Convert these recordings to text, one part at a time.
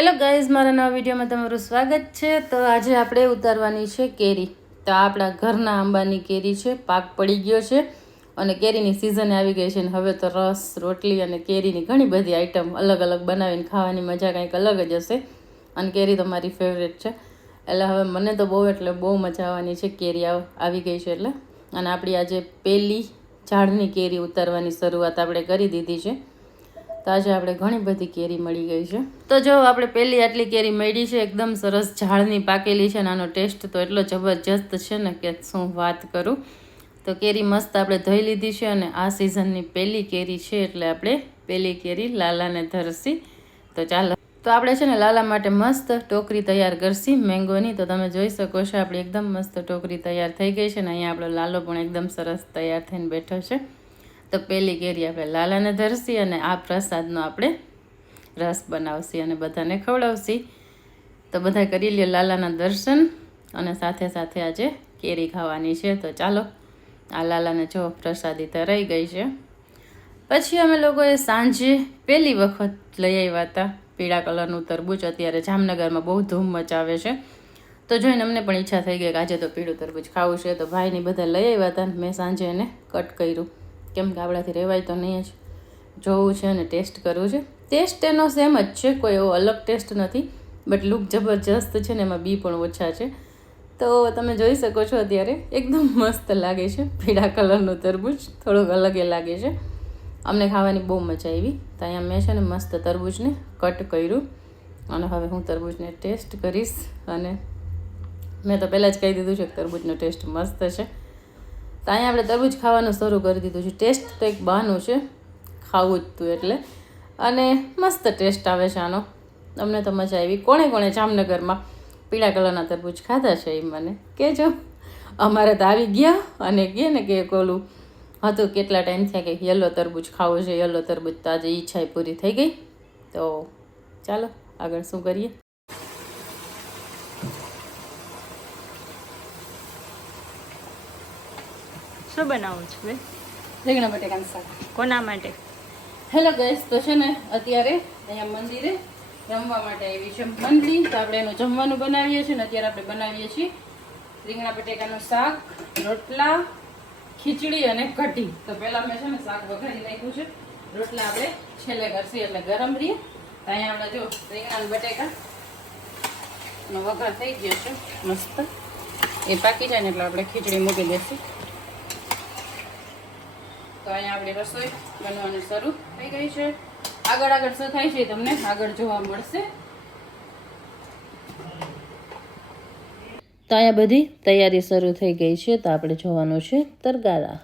Hello guys, મારા નવા વિડીયોમાં તમારું સ્વાગત છે. તો આજે આપણે ઉતારવાની છે કેરી. તો આપણા ઘરના આંબાની કેરી છે, પાક પડી ગયો છે અને કેરીની સિઝન આવી ગઈ છે અને હવે તો રસ, રોટલી અને કેરીની ઘણી બધી આઈટમ અલગ અલગ બનાવીને ખાવાની મજા કંઈક અલગ જ હશે. અને કેરી તો મારી ફેવરેટ છે. એટલે હવે મને તો બહુ એટલે બહુ મજા આવવાની છે કેરી આવી ગઈ છે એટલે. અને આપણી આજે પહેલી ઝાડની કેરી ઉતારવાની શરૂઆત આપણે કરી દીધી છે. તો આજે આપણે ઘણી બધી કેરી મળી ગઈ છે. તો જો આપણે પહેલી આટલી કેરી મળી છે, એકદમ સરસ ઝાડની પાકેલી છે અને આનો ટેસ્ટ તો એટલો જબરજસ્ત છે ને કે શું વાત કરું. તો કેરી મસ્ત આપણે ધોઈ લીધી છે અને આ સિઝનની પહેલી કેરી છે એટલે આપણે પહેલી કેરી લાલાને ધરસી. તો ચાલો. તો આપણે છે ને લાલા માટે મસ્ત ટોકરી તૈયાર કરશી મેંગોની. તો તમે જોઈ શકો છો આપણી એકદમ મસ્ત ટોકરી તૈયાર થઈ ગઈ છે ને અહીંયા આપણો લાલો પણ એકદમ સરસ તૈયાર થઈને બેઠો છે. તો પહેલી કેરી આપણે લાલાને ધરશી અને આ પ્રસાદનો આપણે રસ બનાવશી અને બધાને ખવડાવશી. તો બધા કરી લે લાલાના દર્શન અને સાથે સાથે આજે કેરી ખાવાની છે. તો ચાલો, આ લાલાને જો પ્રસાદી તરાઈ ગઈ છે. પછી અમે લોકોએ સાંજે પહેલી વખત લઈ આવ્યા હતા પીળા કલરનું તરબૂચ. અત્યારે જામનગરમાં બહુ ધૂમ મચાવે છે. તો જોઈને અમને પણ ઈચ્છા થઈ ગઈ કે આજે તો પીળું તરબૂચ ખાવું છે. તો ભાઈની બધા લઈ આવ્યા હતા મેં સાંજે એને કટ કર્યું. કેમ કે આપણાથી રહેવાય તો નહીં જ. જોવું છે અને ટેસ્ટ કરવું છે. ટેસ્ટ એનો સેમ જ છે, કોઈ એવો અલગ ટેસ્ટ નથી. બટ લુક જબરજસ્ત છે ને એમાં બી પણ ઓછા છે. તો તમે જોઈ શકો છો અત્યારે, એકદમ મસ્ત લાગે છે. પીળા કલરનું તરબૂચ, થોડુંક અલગ એ લાગે છે. અમને ખાવાની બહુ મજા આવી. તો અહીંયા મેં છે ને મસ્ત તરબૂચને કટ કર્યું. અને હવે હું તરબૂચને ટેસ્ટ કરીશ. અને મેં તો પહેલાં જ કહી દીધું છે કે તરબૂચનો ટેસ્ટ મસ્ત છે. તો અહીંયા આપણે તરબૂચ ખાવાનું શરૂ કરી દીધું છે. ટેસ્ટ તો એક બહાનું છે. ખાવું જ તું એટલે. અને મસ્ત ટેસ્ટ આવે છે આનો. તમને તો મજા આવી. કોણે કોણે જામનગરમાં પીળા કલરના તરબૂચ ખાધા છે એ મને. કહેજો અમારે તો આવી ગયા અને કહે ને કે ઓલું હતું કેટલા ટાઈમ થયા કે યલો તરબૂચ ખાવું છે, યલો તરબૂચ તો આજે ઈચ્છા પૂરી થઈ ગઈ. તો ચાલો આગળ શું કરીએ? શું બનાવું છું બે રીંગણા બટેકાનું શાક કોના માટે? હેલો ગેસ તો છે ને અત્યારે અહીંયા મંદિરે જમવા માટે આવી છે મંદિર તો આપણે એનું જમવાનું બનાવીએ છીએ ને અત્યારે આપણે બનાવીએ છીએ રીંગણા બટેકાનું શાક રોટલા ખીચડી અને કઢી. તો પહેલાં મેં છે ને શાક વઘારી નાખ્યું છે. રોટલા આપણે છેલ્લે કરશી એટલે ગરમ રહીએ. તો અહીંયા આપણે જો રીંગણા બટેકા નો વઘાર થઈ ગયો છે. મસ્ત. એ પાકી જાય ને એટલે આપણે ખીચડી મૂકી દઈશું. તો અહીંયા આપણી રસોઈ બનવાનું શરૂ થઈ ગઈ છે. આગળ આગળ શું થાય છે તમને આગળ જોવા મળશે. તો અહીંયા બધી તૈયારી શરૂ થઈ ગઈ છે, તો આપણે જોવાનું છે તરગારા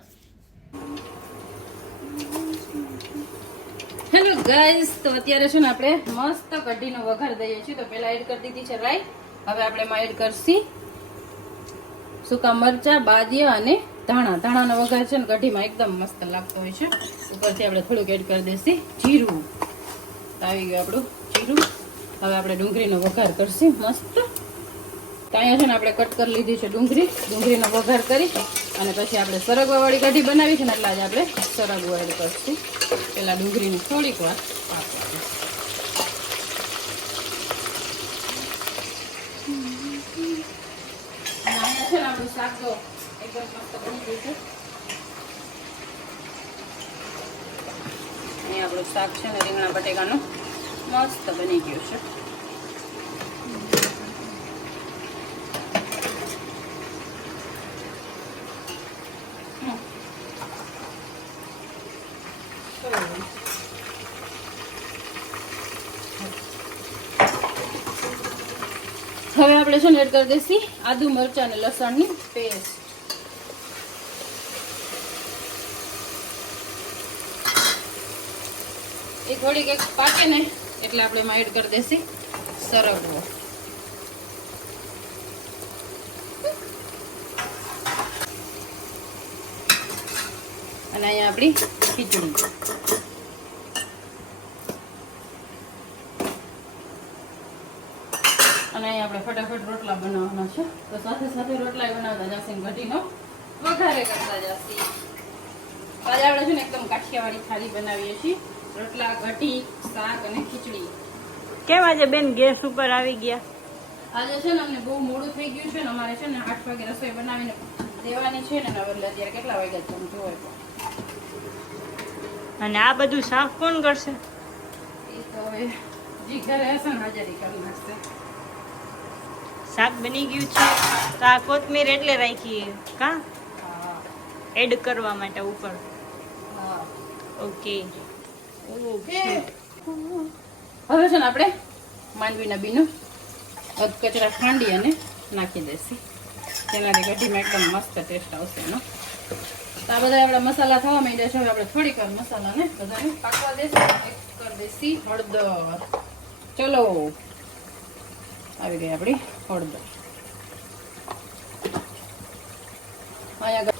હેલો ગાઈઝ તો અત્યારે છે ને આપણે મસ્ત કઢીનો વઘાર દઈએ છીએ. તો પહેલાં એડ કરી દીધી છે રાઈ. હવે આપણે એમાં એડ કરશી. સૂકા મરચા બાદિયા અને ધાણા, ધાણાનો વઘાર છે ને કઢીમાં એકદમ મસ્ત લાગતો હોય છે. ઉપરથી આપણે થોડુંક એડ કરી દઈશું. જીરું. આવી ગયું આપણું જીરું. હવે આપણે ડુંગળીનો વઘાર કરશું મસ્ત. ત્યાં છે ને આપણે કટ કરી લીધી છે ડુંગળી. ડુંગળીનો વઘાર કરી અને પછી આપણે સરગવાવાળી કઢી બનાવી છે ને એટલે આજે આપણે સરગવા એડ કરશું. પહેલાં ડુંગળીને થોડીક વાર છે આપણું શાક આપણું શાક છે ને રીંગણા બટેકાનું. મસ્ત બની ગયું છે. હવે આપણે છે ને એડ કરી દઈશું આદુ મરચાં અને લસણની પેસ્ટ. એ થોડીક એક પાકે ને એટલે આપણે એમાં એડ કરી દેસી સરગવો અને અહીંયા આપણી ખીચડી. અને અહીં આપણે ફટાફટ રોટલા બનાવવાના છે. તો સાથે સાથે રોટલા બનાવતા જશે ઘટીનો વઘારે કરતા જશે. આજે આપણે છે ને એકદમ કાઠિયાવાડી થાળી બનાવીએ છીએ. રોટલા ઘટી શાક અને ખીચડી. કેમ આજે બેન ગેસ ઉપર આવી ગયા? આજે છે ને અમને બહુ મોડું થઈ ગયું છે ને અમારે છે ને આઠ વાગે રસોઈ બનાવીને દેવાની છે ને એટલે અત્યારે કેટલા વાગ્યા તમે જોવે અને આ બધું સાફ કોણ કરશે? એ તો હવે જી ઘરે હશે ને હાજરી કરી નાખશે. શાક બની ગયું છે. તો આ કોથમીર એટલે રાખી કા? એડ કરવા માટે ઉપર. હા. ઓકે હવે છે ને આપણે માંડવીના બીનું અધ કચરા ખાંડી અને નાખી દેસી તેનાથી કઢીમાં એકદમ મસ્ત ટેસ્ટ આવશે એનો. તો આ બધા આપણા મસાલા થવા માંડ્યા છે. હવે આપણે થોડીક વાર મસાલાને બધાને પાકવા દેશું કરી દેસી હળદર. ચલો. આવી ગઈ આપણી હળદર. અહીંયા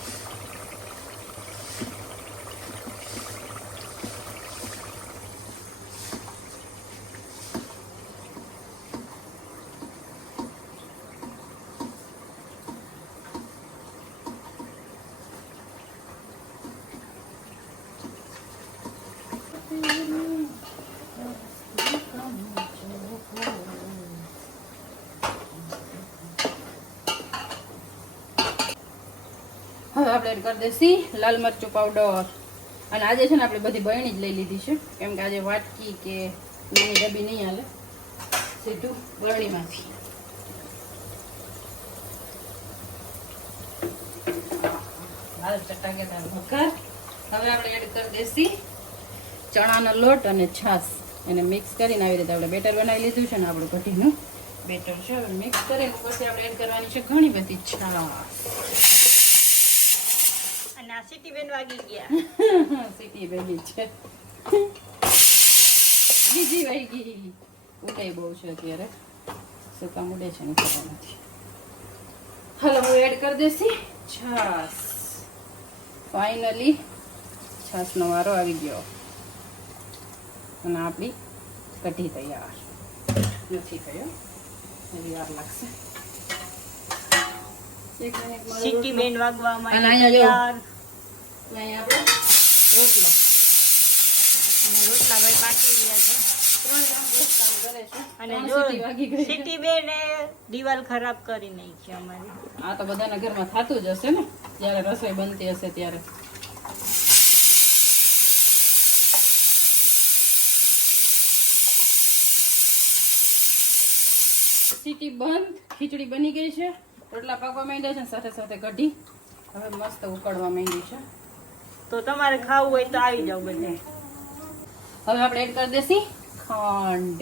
આપણે એડ કરી દેસી લાલ મરચું પાવડર અને આજે છે ને આપણે બધી બહેણી જ લઈ લીધી છે. કેમ કે આજે વાટકી કે નાની ડબ્બી નહીં હાલે. સીધું બરણીમાંથી. હવે આપણે એડ કરી દેશી ચણાનો લોટ અને છાશ. એને મિક્સ કરીને આવી રીતે આપણે બેટર બનાવી લીધું છે ને આપણું કઢીનું. બેટર છે મિક્સ કરીને પછી આપણે એડ કરવાની છે ઘણી બધી છાશ. સિટી બેન વાગી ગયા સીટી બેગી છે બીજી વાગી ઉડાઈ બહુ છે અત્યારે શું કામ ઉડે છે ને ખબર નથી હાલો હું એડ કરી દેસી છાસ ફાઇનલી છાસનો વારો આવી ગયો અને આપણી કઢી તૈયાર નથી થયો હજી વાર લાગશે એક મિનિટ મારો સિટી રોટલો. બેન વાગવા અને માટે અહીંયા જો. તૈયાર અને અહીંયા આપણે રોટલો. અને રોટલા ભાઈ પાકી રહ્યા છે. ત્રણ કામ દસ કામ કરે છે. અને જો સીટી વાગી ગઈ છે. સિટી બેન એ દિવાલ ખરાબ કરી નાખી અમારી. આ તો બધાના ઘરમાં થતું જ હશે ને? જ્યારે રસોઈ બનતી હશે ત્યારે. સીટી બંધ ખીચડી બની ગઈ છે. રોટલા પાકવા માંડ્યા છે ને સાથે સાથે કઢી. હવે મસ્ત ઉકળવા માંડી છે. તો તમારે ખાવું હોય તો આવી જાવ બધે. હવે આપણે એડ કરી દેસી ખાંડ.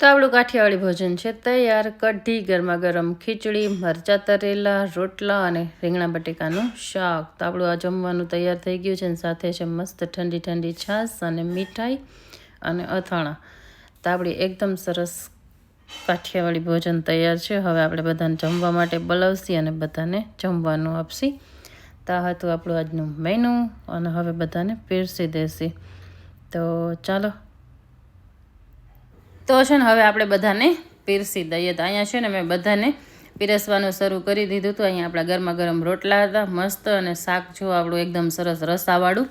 તો આપણું કાઠિયાવાડી ભોજન છે તૈયાર. કઢી ગરમા ગરમ ખીચડી મરચાં તરેલા રોટલા અને રીંગણા બટેકાનું શાક. તો આપણું આ જમવાનું તૈયાર થઈ ગયું છે અને સાથે છે મસ્ત ઠંડી ઠંડી છાશ અને મીઠાઈ અને અથાણા. તો આપણી એકદમ સરસ કાઠિયાવાડી ભોજન તૈયાર છે. હવે આપણે બધાને જમવા માટે બોલાવશી અને બધાને જમવાનું આપશી. તા હતું આપણું આજનું મેનુ અને હવે બધાને પીરસી દેશી. તો ચાલો. તો છે ને હવે આપણે બધાને પીરસી દઈએ. તો અહીંયા છે ને મેં બધાને પીરસવાનું શરૂ કરી દીધું હતું. અહીંયા આપણા ગરમા ગરમ રોટલા હતા, મસ્ત અને શાક જો આપણું એકદમ સરસ રસાવાળું.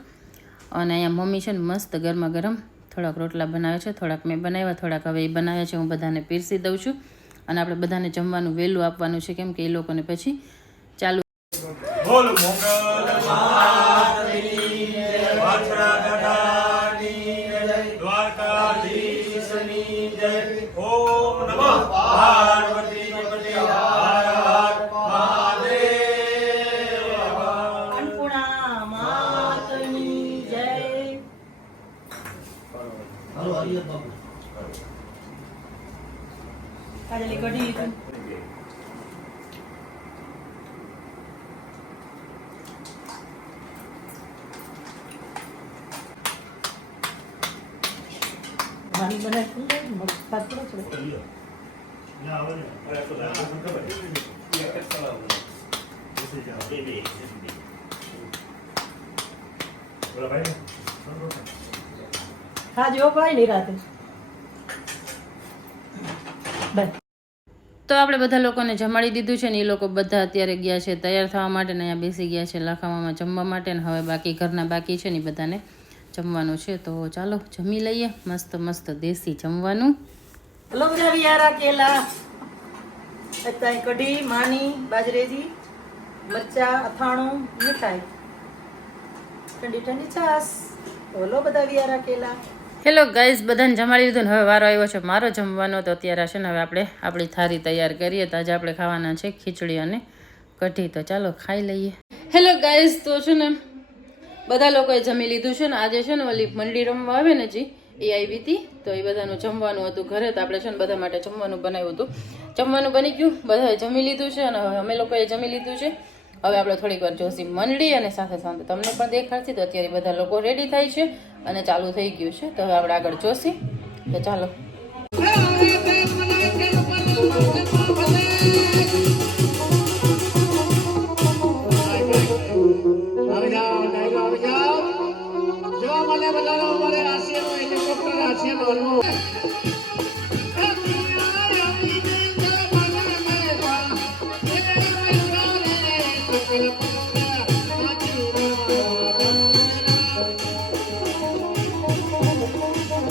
અને અહીંયા મમ્મી છે ને મસ્ત ગરમા ગરમ થોડાક રોટલા બનાવે છે, થોડાક મેં બનાવ્યા, થોડાક હવે એ બનાવે છે, હું બધાને પીરસી દઉં છું. અને આપણે બધાને જમવાનું વહેલું આપવાનું છે, કેમ કે એ લોકોને પછી ચાલુ બોલ ખાજો ભાઈ નિરાતે બસ. તો આપણે બધા લોકોને જમાડી દીધું છે ને એ લોકો બધા અત્યારે ગયા છે તૈયાર થવા માટે ને અહીંયા બેસી ગયા છે લાખામાં જમવા માટે ને હવે બાકી ઘરના બાકી છે ને બધાને. જમવાનું છે તો ચાલો જમી લઈએ. મસ્ત મસ્ત દેશી જમવાનું. કેલા. અત્યારે કઢી માની બાજરેજી મરચા અથાણું મીઠાઈ. ઠંડી ઠંડી છાસ તો બધા વિયારા કેલા. હેલો ગાઈઝ બધાને જમાડી લીધું ને હવે વારો આવ્યો છે મારો જમવાનો. તો અત્યારે છે ને હવે આપણે આપણી થારી તૈયાર કરીએ તો આજે આપણે ખાવાના છે ખીચડી અને કઢી. તો ચાલો ખાઈ લઈએ. હેલો ગાઈઝ તો છે ને બધા લોકોએ જમી લીધું છે ને, આજે છે ને ઓલી મંડી રમવા આવે ને જી, એ આવી હતી તો એ બધાનું જમવાનું હતું ઘરે, તો આપણે છે ને બધા માટે જમવાનું બનાવ્યું હતું. જમવાનું બની ગયું, બધાએ જમી લીધું છે અને અમે લોકોએ જમી લીધું છે. હવે આપણે થોડીક વાર જોશી મંડળી અને સાથે સાથે તમને પણ દેખાડશે. તો અત્યારે બધા લોકો રેડી થાય છે અને ચાલુ થઈ ગયું છે. તો હવે આપણે આગળ જોશી. તો ચાલો.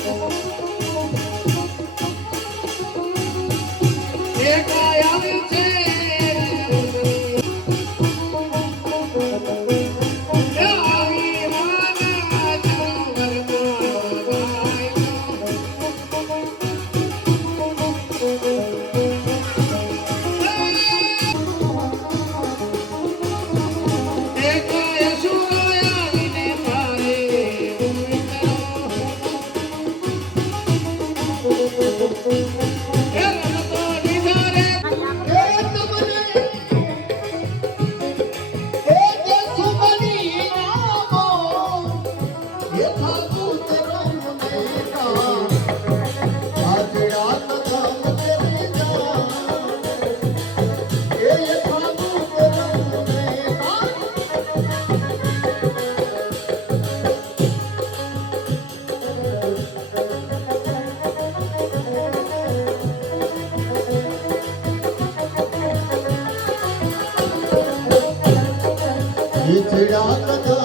Thank you. あな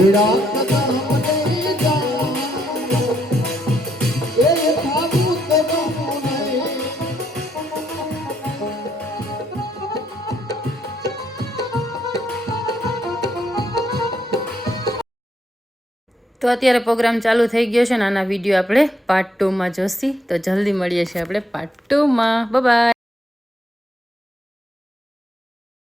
તો અત્યારે પ્રોગ્રામ ચાલુ થઈ ગયો છે ને આના વીડિયો આપણે પાર્ટ ટુમાં જોશી. તો જલ્દી મળીએ છીએ આપણે પાર્ટ ટુમાં બાય